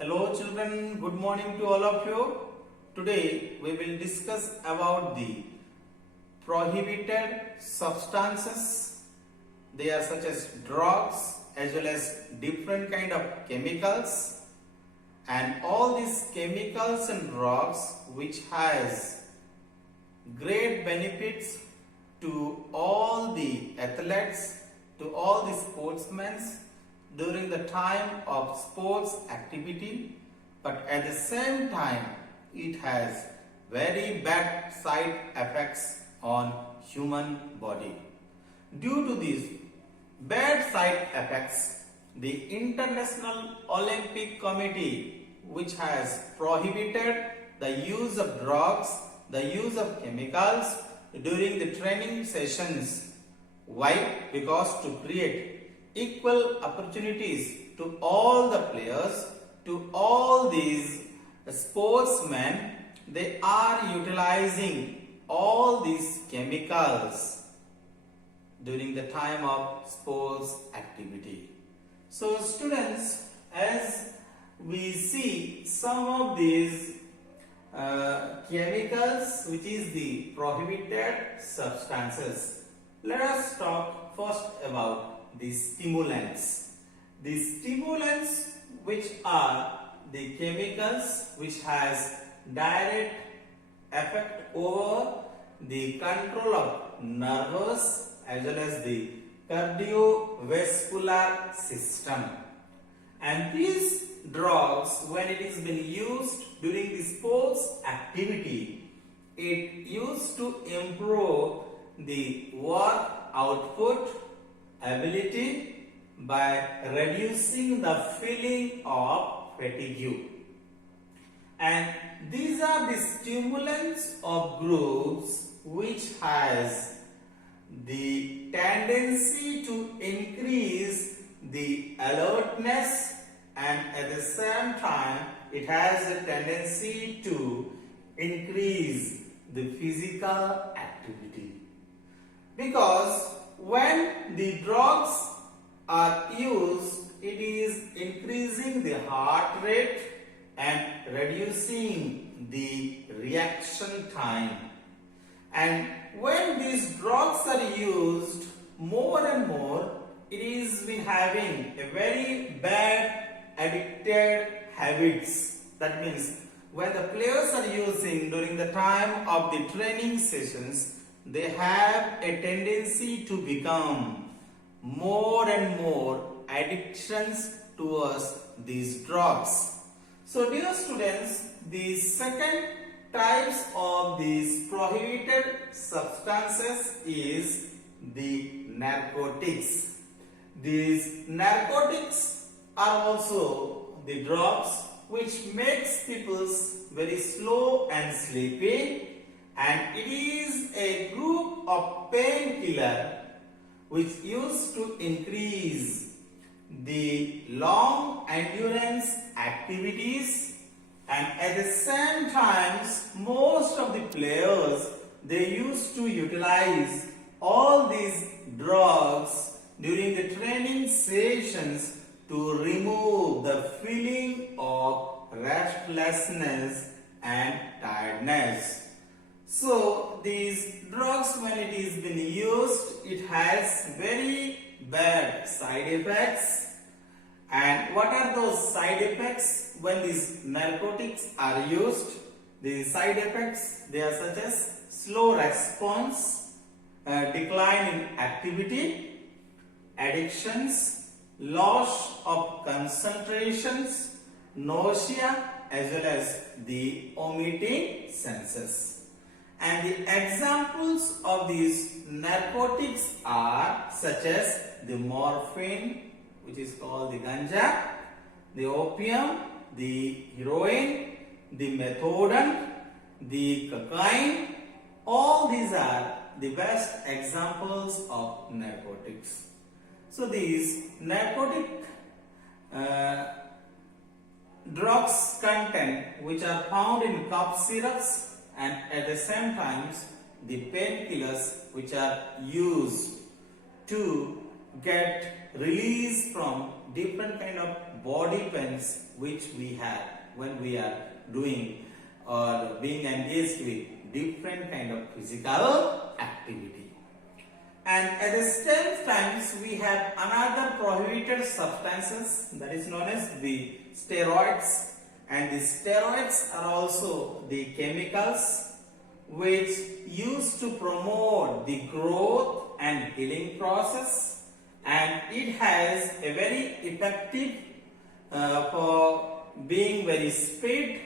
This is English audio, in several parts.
Hello children, good morning to all of you. Today we will discuss about the prohibited substances. They are such as drugs as well as different kind of chemicals, and all these chemicals and drugs which has great benefits to all the athletes, to all the sportsmen during the time of sports activity, but at the same time it has very bad side effects on human body. Due to these bad side effects, the International Olympic Committee, which has prohibited the use of drugs, the use of chemicals during the training sessions. Why? Because to create equal opportunities to all the players, to all these sportsmen, they are utilizing all these chemicals during the time of sports activity. So students, as we see some of these chemicals which is the prohibited substances, let us talk first about the stimulants. The stimulants, which are the chemicals which has direct effect over the control of nervous as well as the cardiovascular system. And these drugs, when it is been used during the sports activity, it used to improve the work output ability by reducing the feeling of fatigue. And these are the stimulants of groups which has the tendency to increase the alertness, and at the same time it has a tendency to increase the physical activity. Because when the drugs are used, it is increasing the heart rate and reducing the reaction time. And when these drugs are used more and more, it is been having a very bad addicted habits. That means when the players are using during the time of the training sessions, they have a tendency to become more and more addictions towards these drugs. So dear students, the second types of these prohibited substances is the narcotics. These narcotics are also the drugs which makes people very slow and sleepy, and it is a group of painkiller which used to increase the long endurance activities, and at the same time most of the players, they used to utilize all these drugs during the training sessions to remove the feeling of restlessness and tiredness. So these drugs, when it is been used, it has very bad side effects. And what are those side effects when these narcotics are used? The side effects, they are such as slow response, decline in activity, addictions, loss of concentrations, nausea as well as the vomiting senses. And the examples of these narcotics are such as the morphine, which is called the ganja, the opium, the heroin, the methadone, the cocaine. All these are the best examples of narcotics. So these narcotic drugs content which are found in cough syrups, and at the same time the painkillers which are used to get release from different kind of body pains which we have when we are doing or being engaged with different kind of physical activity. And at the same times we have another prohibited substances, that is known as the steroids, and the steroids are also the chemicals which used to promote the growth and healing process, and it has a very effective for being very speed,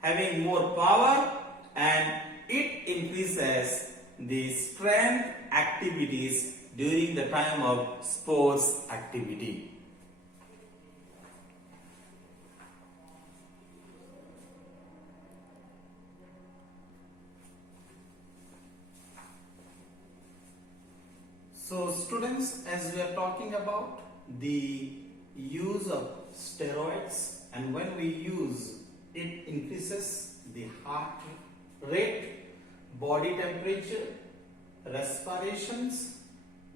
having more power, and it increases the strength activities during the time of sports activity. So students, as we are talking about the use of steroids, and when we use it increases the heart rate, body temperature, respirations,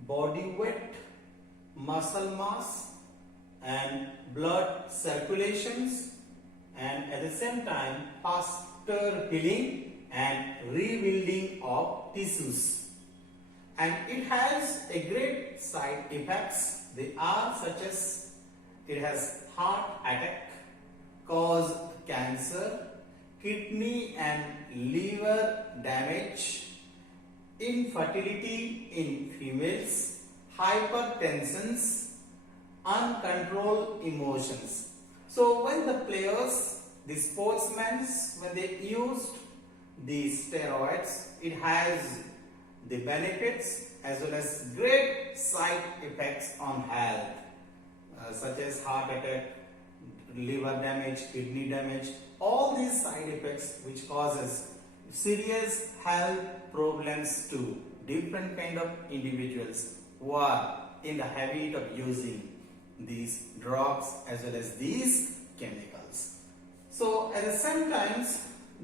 body weight, muscle mass, and blood circulations, and at the same time faster healing and rebuilding of tissues. And it has a great side effects. They are such as it has heart attack, cause cancer, kidney and liver damage, infertility in females, hypertensions, uncontrolled emotions. So when the players, the sportsmen, when they used the steroids, it has the benefits as well as great side effects on health, such as heart attack, liver damage, kidney damage, all these side effects which causes serious health problems to different kind of individuals who are in the habit of using these drugs as well as these chemicals. So at the same time,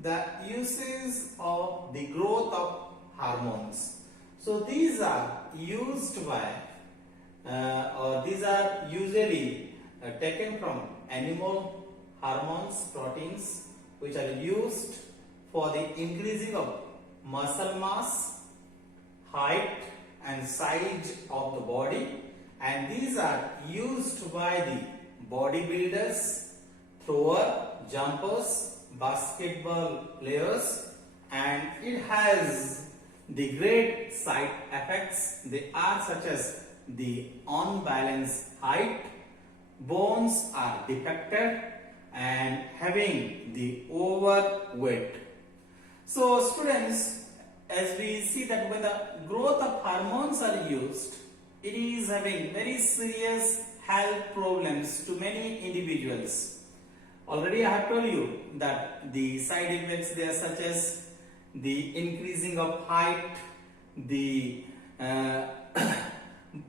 the uses of the growth of hormones. So these are used by or these are usually taken from animal hormones, proteins, which are used for the increasing of muscle mass, height and size of the body, and these are used by the bodybuilders, thrower, jumpers, basketball players, and it has the great side effects. They are such as the unbalanced height, bones are defected, and having the overweight. So students, as we see that when the growth of hormones are used, it is having very serious health problems to many individuals. Already I have told you that the side effects they are such as the increasing of height, the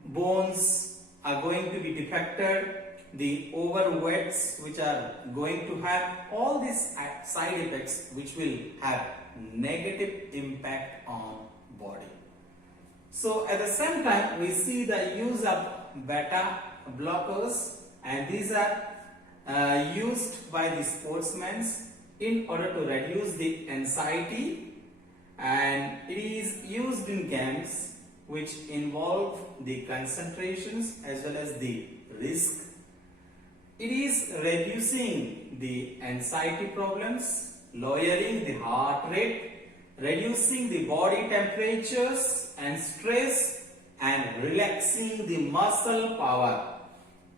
bones are going to be defected, the overweights which are going to have all these side effects which will have negative impact on body. So at the same time we see the use of beta blockers, and these are used by the sportsmen in order to reduce the anxiety, and it is used in games which involve the concentrations as well as the risk. It is reducing the anxiety problems, lowering the heart rate, reducing the body temperatures and stress, and relaxing the muscle power.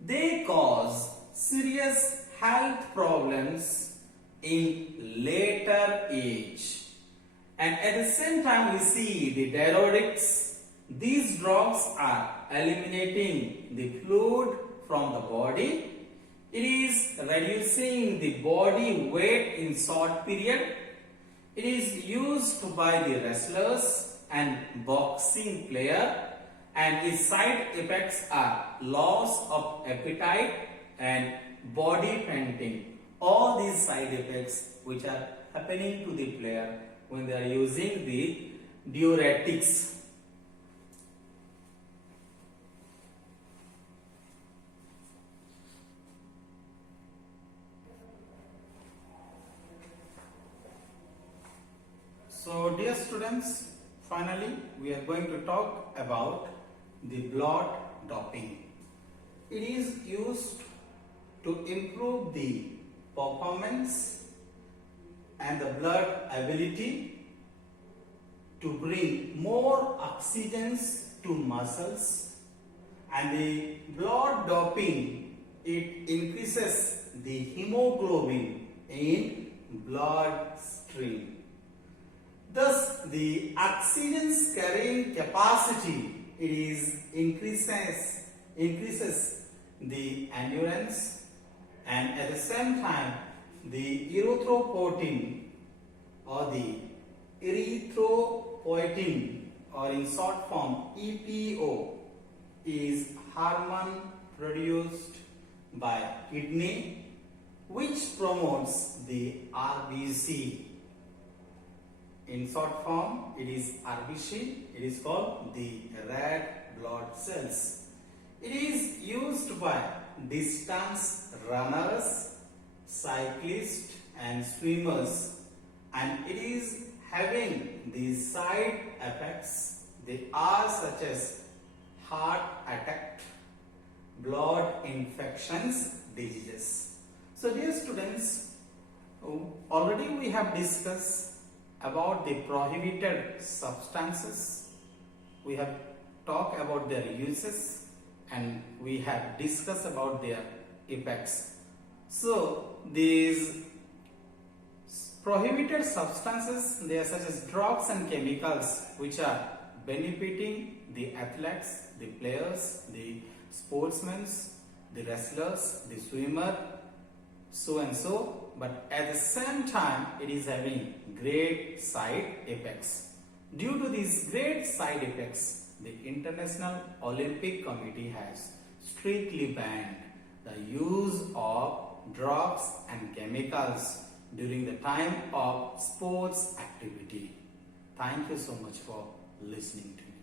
They cause serious health problems in later age. And at the same time we see the diuretics. These drugs are eliminating the fluid from the body. It is reducing the body weight in short period. It is used by the wrestlers and boxing player, and its side effects are loss of appetite and body fainting. All these side effects which are happening to the player when they are using the diuretics. students, finally we are going to talk about the blood doping. It is used to improve the performance and the blood ability to bring more oxygens to muscles, and the blood doping, it increases the hemoglobin in blood stream. Thus, the oxygen carrying capacity, it is increases the endurance, and at the same time the erythropoietin or the erythropoietin, or in short form EPO, is hormone produced by kidney which promotes the RBC. In short form, it is RBC. It is called the red blood cells. It is used by distance runners, cyclists and swimmers, and it is having the side effects. They are such as heart attack, blood infections, diseases. So dear students, already we have discussed about the prohibited substances. We have talked about their uses and we have discussed about their effects. So these prohibited substances, they are such as drugs and chemicals which are benefiting the athletes, the players, the sportsmen, the wrestlers, the swimmer, so and so, but at the same time it is having great side effects. Due to these great side effects, the International Olympic Committee has strictly banned the use of drugs and chemicals during the time of sports activity. Thank you so much for listening to me.